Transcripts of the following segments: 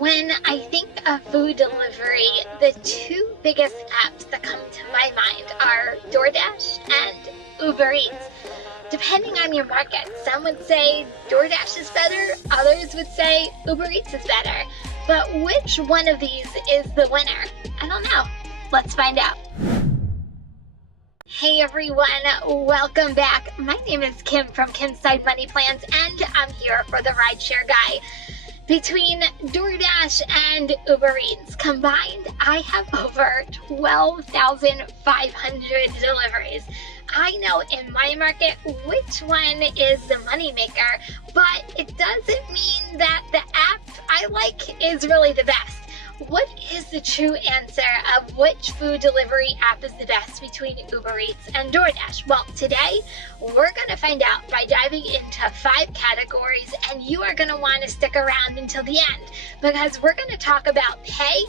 When I think of food delivery, the two biggest apps that come to my mind are DoorDash and Uber Eats. Depending on your market, some would say DoorDash is better, others would say Uber Eats is better. But which one of these is the winner? I don't know. Let's find out. Hey everyone, welcome back. My name is Kim from Kim's Side Money Plans, and I'm here for the RideShare Guy. Between DoorDash and Uber Eats combined, I have over 12,500 deliveries. I know in my market which one is the moneymaker, but it doesn't mean that the app I like is really the best. What is the true answer of which food delivery app is the best between Uber Eats and DoorDash? Well, today we're going to find out by diving into 5 categories, and you are going to want to stick around until the end because we're going to talk about pay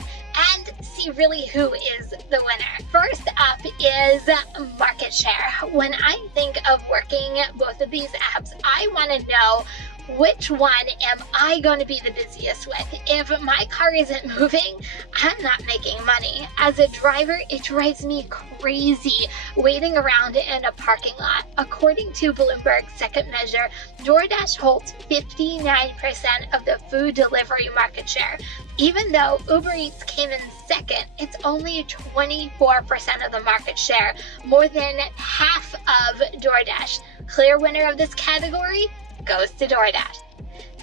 and see really who is the winner. First up is market share. When I think of working both of these apps, I want to know which one am I going to be the busiest with? If my car isn't moving, I'm not making money. As a driver, it drives me crazy waiting around in a parking lot. According to Bloomberg's second measure, DoorDash holds 59% of the food delivery market share. Even though Uber Eats came in second, it's only 24% of the market share, more than half of DoorDash. Clear winner of this category goes to DoorDash.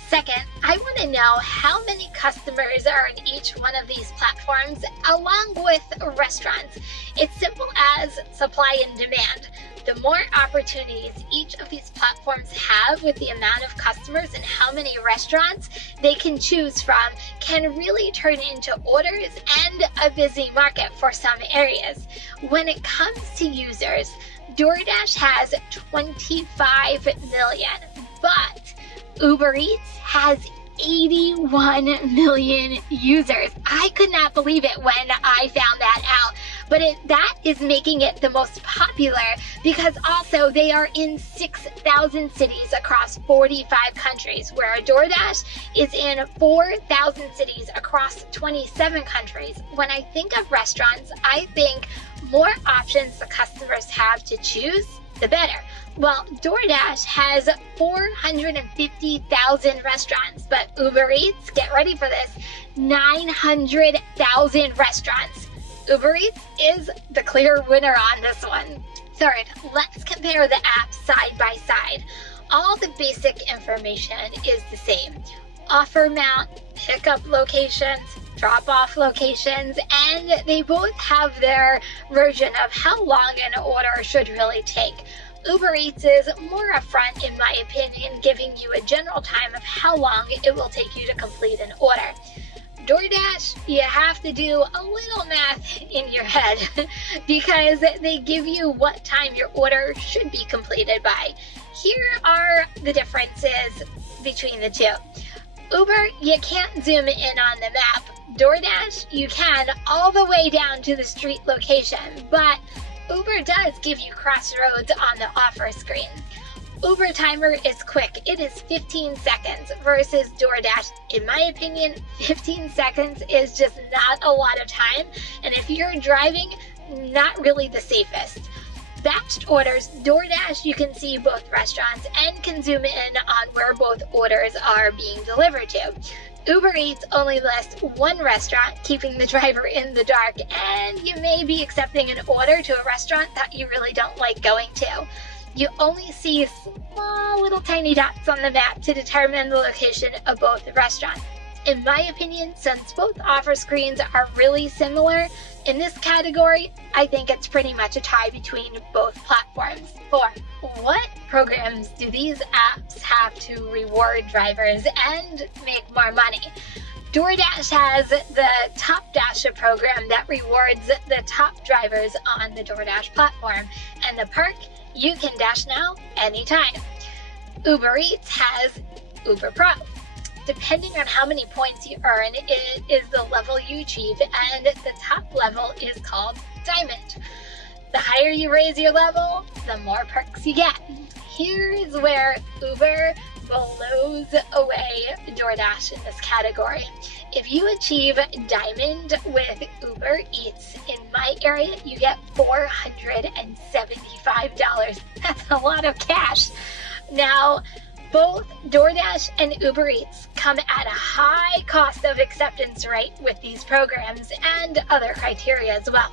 Second, I want to know how many customers are in each one of these platforms, along with restaurants. It's simple as supply and demand. The more opportunities each of these platforms have with the amount of customers and how many restaurants they can choose from can really turn into orders and a busy market for some areas. When it comes to users, DoorDash has 25 million. But Uber Eats has 81 million users. I could not believe it when I found that out. But that is making it the most popular because also they are in 6,000 cities across 45 countries, where DoorDash is in 4,000 cities across 27 countries. When I think of restaurants, I think more options the customers have to choose, the better. Well, DoorDash has 450,000 restaurants, but Uber Eats, get ready for this, 900,000 restaurants. Uber Eats is the clear winner on this one. Third, let's compare the apps side by side. All the basic information is the same. Offer amount, pickup locations, drop-off locations, and they both have their version of how long an order should really take. Uber Eats is more upfront, in my opinion, giving you a general time of how long it will take you to complete an order. DoorDash, you have to do a little math in your head because they give you what time your order should be completed by. Here are the differences between the two. Uber, you can't zoom in on the map. DoorDash, you can all the way down to the street location, but Uber does give you crossroads on the offer screen. Uber timer is quick. It is 15 seconds versus DoorDash. In my opinion, 15 seconds is just not a lot of time, and if you're driving, not really the safest. Batched orders, DoorDash, you can see both restaurants and can zoom in on where both orders are being delivered to. Uber Eats only lists one restaurant, keeping the driver in the dark, and you may be accepting an order to a restaurant that you really don't like going to. You only see small little tiny dots on the map to determine the location of both restaurants. In my opinion, since both offer screens are really similar, in this category, I think it's pretty much a tie between both platforms. 4. What programs do these apps have to reward drivers and make more money? DoorDash has the Top Dasher program that rewards the top drivers on the DoorDash platform, and the perk, you can dash now anytime. Uber Eats has Uber Pro. Depending on how many points you earn, it is the level you achieve, and the top level is called Diamond. The higher you raise your level, the more perks you get. Here's where Uber blows away DoorDash in this category. If you achieve Diamond with Uber Eats in my area, you get $475. That's a lot of cash. Now, both DoorDash and Uber Eats come at a high cost of acceptance rate with these programs and other criteria as well.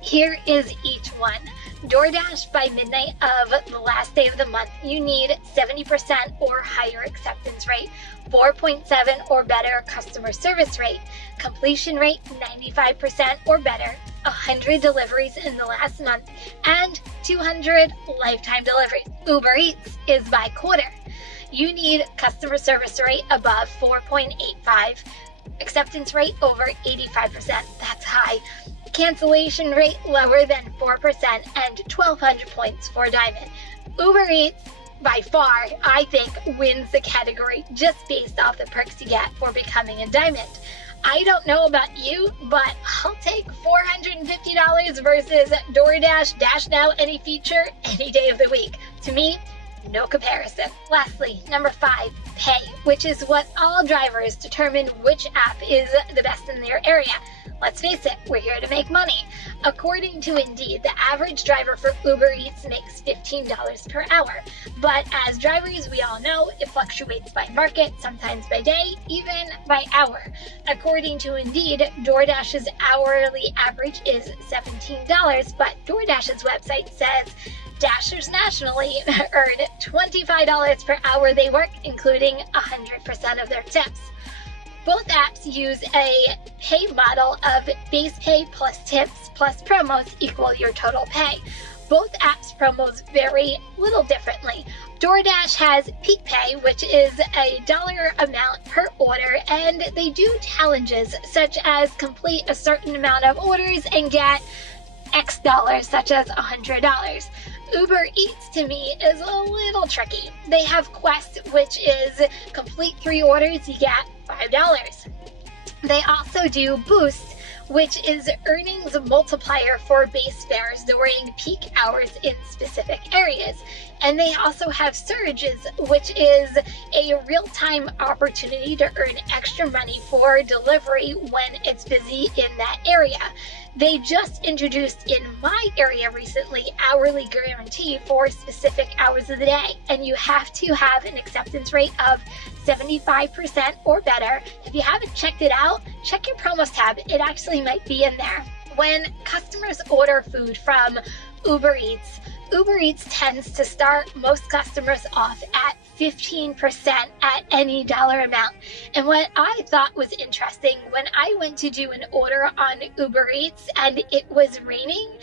Here is each one. DoorDash, by midnight of the last day of the month, you need 70% or higher acceptance rate, 4.7 or better customer service rate, completion rate 95% or better, 100 deliveries in the last month, and 200 lifetime deliveries. Uber Eats is by quarter. You need customer service rate above 4.85, acceptance rate over 85%. That's high. Cancellation rate lower than 4%, and 1,200 points for Diamond. Uber Eats, by far, I think, wins the category just based off the perks you get for becoming a Diamond. I don't know about you, but I'll take $450 versus DoorDash Dash Now any feature any day of the week. To me, no comparison. Lastly, number 5, pay, which is what all drivers determine which app is the best in their area. Let's face it, we're here to make money. According to Indeed, the average driver for Uber Eats makes $15 per hour. But as drivers, we all know it fluctuates by market, sometimes by day, even by hour. According to Indeed, DoorDash's hourly average is $17, but DoorDash's website says Dashers nationally earn $25 per hour they work, including 100% of their tips. Both apps use a pay model of base pay plus tips plus promos equal your total pay. Both apps' promos vary little differently. DoorDash has peak pay, which is a dollar amount per order, and they do challenges such as complete a certain amount of orders and get X dollars, such as $100. Uber Eats, to me, is a little tricky. They have Quest, which is complete 3 orders, you get $5. They also do Boost, which is earnings multiplier for base fares during peak hours in specific areas. And they also have Surges, which is a real-time opportunity to earn extra money for delivery when it's busy in that area. They just introduced in my area recently hourly guarantee for specific hours of the day, and you have to have an acceptance rate of 75% or better. If you haven't checked it out, check your promos tab. It actually might be in there. When customers order food from Uber Eats tends to start most customers off at 15% at any dollar amount. And what I thought was interesting, when I went to do an order on Uber Eats and it was raining,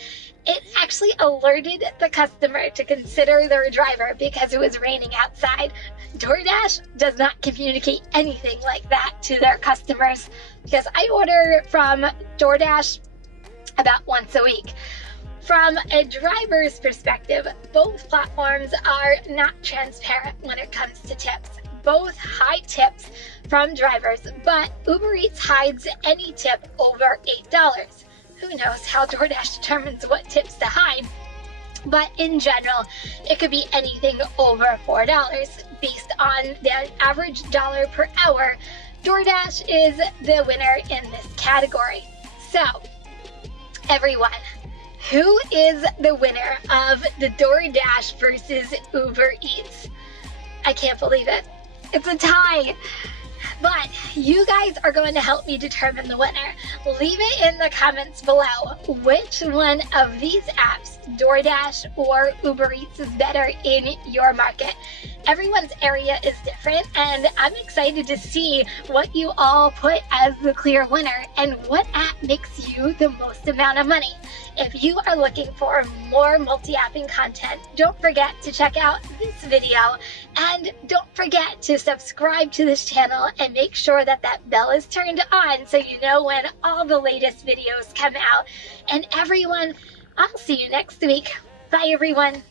it actually alerted the customer to consider their driver because it was raining outside. DoorDash does not communicate anything like that to their customers, because I order from DoorDash about once a week. From a driver's perspective, both platforms are not transparent when it comes to tips. Both hide tips from drivers, but Uber Eats hides any tip over $8. Who knows how DoorDash determines what tips to hide? But in general, it could be anything over $4 based on the average dollar per hour. DoorDash is the winner in this category. So, everyone, who is the winner of the DoorDash versus Uber Eats? I can't believe it. It's a tie. But you guys are going to help me determine the winner. Leave it in the comments below. Which one of these apps, DoorDash or Uber Eats, is better in your market? Everyone's area is different, and I'm excited to see what you all put as the clear winner and what app makes you the most amount of money. If you are looking for more multi-apping content, don't forget to check out this video, and don't forget to subscribe to this channel and make sure that that bell is turned on so you know when all the latest videos come out. And everyone, I'll see you next week. Bye everyone.